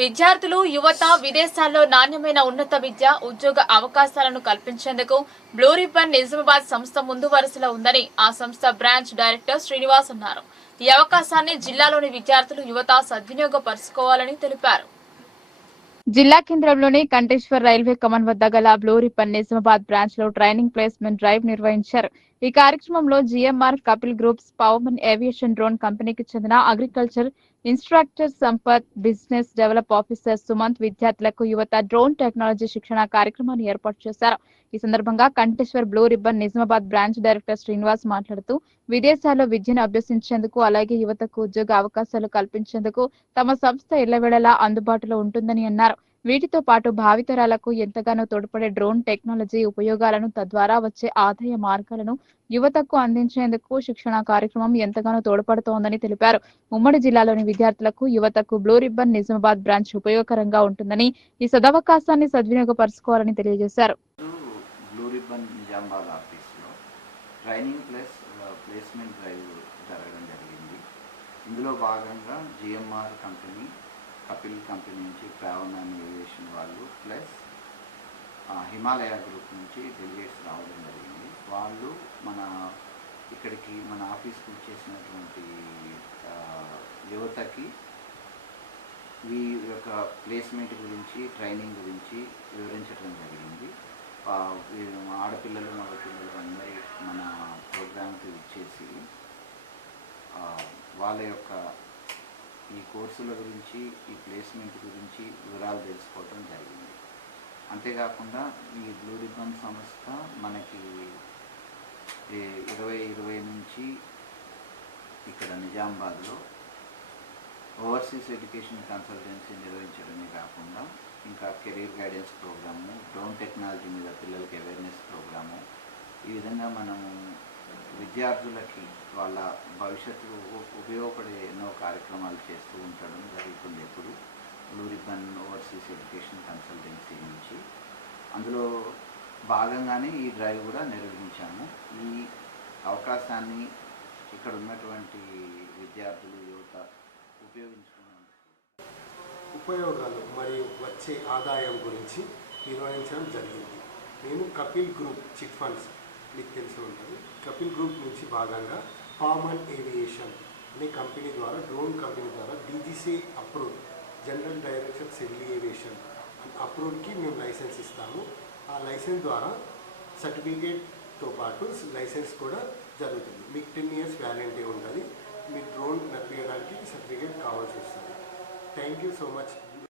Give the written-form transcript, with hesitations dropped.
విద్యార్థులు యువత విదేశాల్లో నాణ్యమైన ఉన్నత విద్య ఉద్యోగ అవకాశాలను కల్పించేందుకు బ్లూ రిబ్బన్ నిజామాబాద్ సంస్థ ముందు వరుసలో ఉందని ఆ సంస్థ బ్రాంచ్ డైరెక్టర్ శ్రీనివాస్ అన్నారు. ఈ అవకాశాన్ని జిల్లాలోని విద్యార్థులు యువత సద్వినియోగపరచుకోవాలని తెలిపారు. జిల్లా కేంద్రంలోని కంటేశ్వర్ రైల్వే కమాన్ వద్ద గల బ్లూ రిబ్బన్ నిజామాబాద్ బ్రాంచ్ లో ట్రైనింగ్ ప్లేస్మెంట్ డ్రైవ్ నిర్వహించారు. ఈ కార్యక్రమంలో GMR Kapil groups Powerman aviation drone కంపెనీకి చెందిన agriculture instructor Sampath, business develop officer Sumanth విద్యార్థులకు యువత డ్రోన్ టెక్నాలజీ శిక్షణ కార్యక్రమాన్ని ఏర్పాటు చేశారు. ఈ సందర్భంగా Kanteshwar blue ribbon Nizamabad branch director Srinivas మాట్లాడుతూ విదేశాల్లో విద్యను అభ్యసించేందుకు అలాగే యువతకు ఉద్యోగ అవకాశాలు కల్పించేందుకు తమ సంస్థ ఎల్లవేళలా అందుబాటులో ఉంటుందని అన్నారు. వీటితో పాటు భావితరాలకు ఎంతగానో తోడ్పడే డ్రోన్ టెక్నాలజీ ఉపయోగాలను తద్వారా వచ్చే ఆదాయ మార్గాలను యువతకు అందించేందుకు శిక్షణ కార్యక్రమం ఎంతగానో తోడ్పడుతోందని తెలిపారు. ఉమ్మడి జిల్లాలోని విద్యార్థులకు యువతకు బ్లూ రిబ్బన్ నిజామాబాద్ బ్రాంచ్ ఉపయోగకరంగా ఉంటుందని ఈ సదవకాశాన్ని సద్వినియోగపరచుకోవాలని తెలియజేశారు. బ్లూ రిబ్బన్ నిజామాబాద్ ఆఫీస్లో ట్రైనింగ్ ప్లస్ ప్లేస్మెంట్ డ్రైవ్ జరగడం జరిగింది. ఇందులో భాగంగా జిఎంఆర్ కంపెనీ, కపిల్ కంపెనీ నుంచి పవర్మన్ ఏవియేషన్ వాళ్ళు ప్లస్ హిమాలయ గ్రూప్ నుంచి డెలిగేట్స్ రావడం జరిగింది. వాళ్ళు ఇక్కడికి మన ఆఫీస్కి వచ్చేసినటువంటి యువతకి ఈ యొక్క ప్లేస్మెంట్ గురించి, ట్రైనింగ్ గురించి వివరించడం జరిగింది. ఆడపిల్లలు, మగపిల్లలు అందరూ మన ప్రోగ్రామ్కి ఇచ్చేసి వాళ్ళ యొక్క ఈ కోర్సుల గురించి, ఈ ప్లేస్మెంట్ గురించి వివరాలు తెలుసుకోవడం జరిగింది. అంతేకాకుండా ఈ బ్లూ రిబ్బన్ సంస్థ మనకి 2020 నుంచి ఇక్కడ నిజామాబాద్లో ఓవర్సీస్ ఎడ్యుకేషన్ కన్సల్టెన్సీ నిర్వహించడమే కాకుండా ఇంకా career guidance programme, drone technology మీద పిల్లలకి అవేర్నెస్ ప్రోగ్రాము, ఈ విధంగా మనము విద్యార్థులకి వాళ్ళ భవిష్యత్తులో ఉపయోగపడే ఎన్నో కార్యక్రమాలు చేస్తూ ఉండడం జరుగుతుంది ఎప్పుడు blue ribbon overseas education consultancy నుంచి. అందులో భాగంగానే ఈ డ్రైవ్ కూడా నిర్వహించాము. ఈ అవకాశాన్ని ఇక్కడ ఉన్నటువంటి విద్యార్థులు, యువత ఉపయోగించుకున్నాము. ఉపయోగాలు మరియు వచ్చే ఆదాయం గురించి నిర్వహించడం జరిగింది. మేము కపిల్ గ్రూప్ చిట్ ఫండ్స్ మీకు తెలిసి ఉంటుంది. కపిల్ గ్రూప్ నుంచి భాగంగా పవర్మన్ ఏవియేషన్ అనే కంపెనీ ద్వారా, డ్రోన్ కంపెనీ ద్వారా DGC approve, general director civil aviation అప్రూవ్కి మేము లైసెన్స్ ఇస్తాము. ఆ లైసెన్స్ ద్వారా సర్టిఫికేట్తో పాటు లైసెన్స్ కూడా జరుగుతుంది. మీకు 10 years వ్యారంటీ ఉంటుంది. మీ డ్రోన్ నడిపించడానికి సర్టిఫికేట్ కావాల్సి వస్తుంది. Thank you so much.